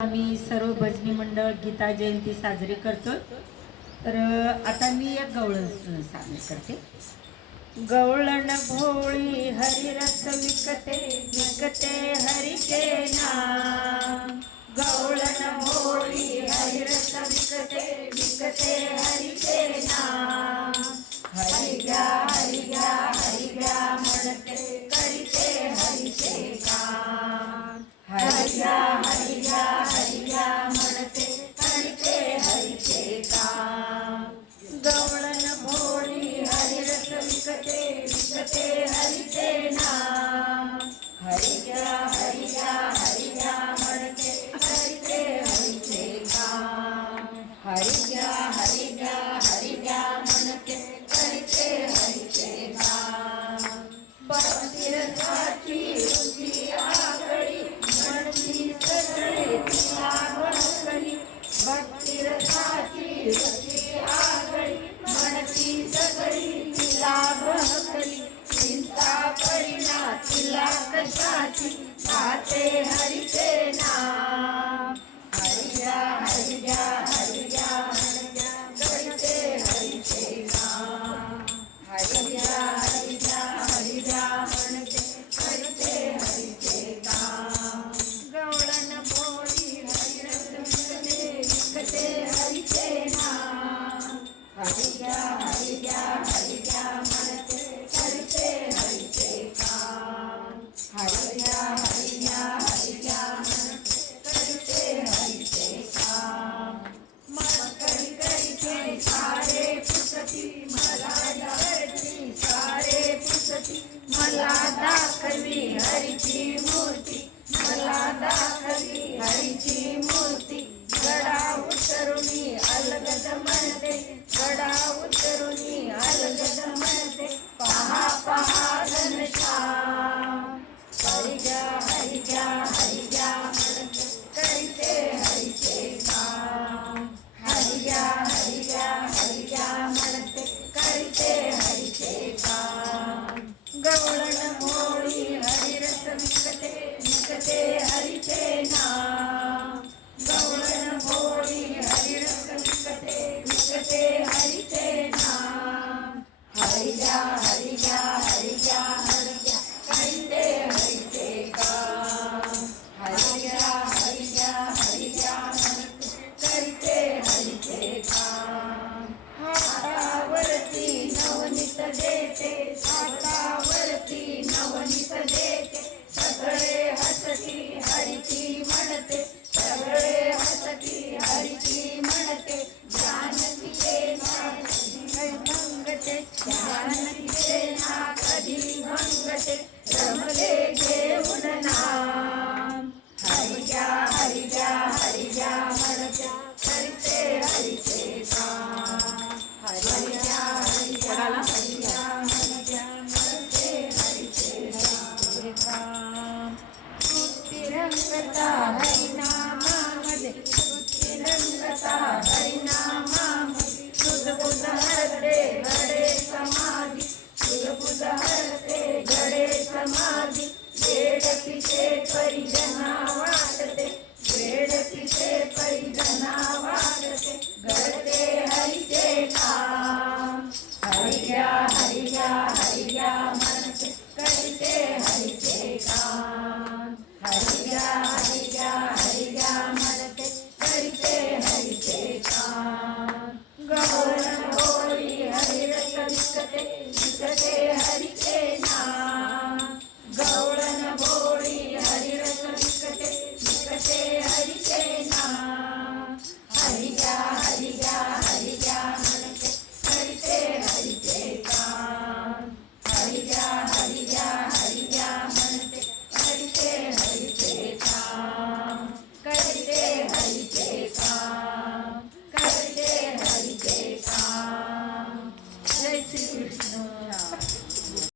आम्ही सर्व भजनी मंडळ गीता जयंती साजरी करतो तर आता मी एक गवळण साजरी करते. गवळण भोळी हरिरस विकते विकते हरिके ना Yes. क्या डाला तिरंगता हरिनामा मद तिरंगता हरिनामा समाधि शुद्ध बुद्ध हरते घड़े समाधि वेड पिछे परिजना वाटते वेड पिछे परिजना